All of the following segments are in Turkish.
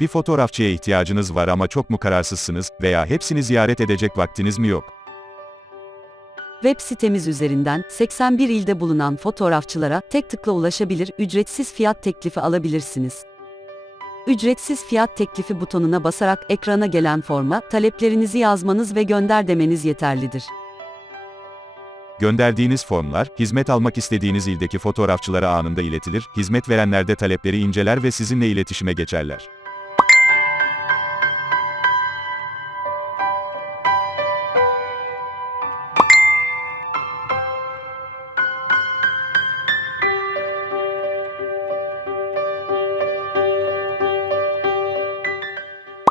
Bir fotoğrafçıya ihtiyacınız var ama çok mu kararsızsınız veya hepsini ziyaret edecek vaktiniz mi yok? Web sitemiz üzerinden 81 ilde bulunan fotoğrafçılara tek tıkla ulaşabilir, ücretsiz fiyat teklifi alabilirsiniz. Ücretsiz fiyat teklifi butonuna basarak ekrana gelen forma taleplerinizi yazmanız ve gönder demeniz yeterlidir. Gönderdiğiniz formlar, hizmet almak istediğiniz ildeki fotoğrafçılara anında iletilir, hizmet verenler de talepleri inceler ve sizinle iletişime geçerler.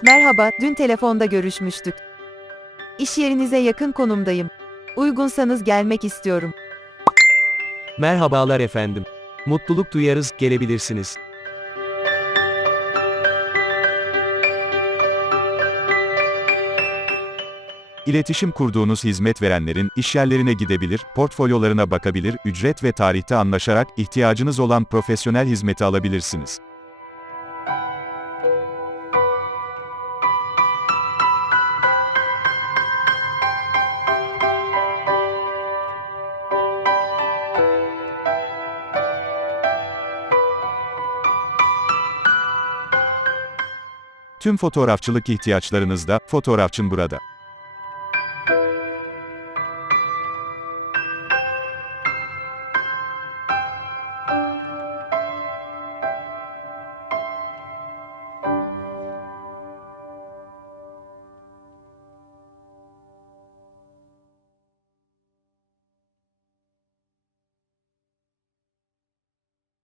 Merhaba, dün telefonda görüşmüştük. İş yerinize yakın konumdayım. Uygunsanız gelmek istiyorum. Merhabalar efendim. Mutluluk duyarız, gelebilirsiniz. İletişim kurduğunuz hizmet verenlerin işyerlerine gidebilir, portfolyolarına bakabilir, ücret ve tarihte anlaşarak ihtiyacınız olan profesyonel hizmeti alabilirsiniz. Tüm fotoğrafçılık ihtiyaçlarınızda Fotoğrafçın burada.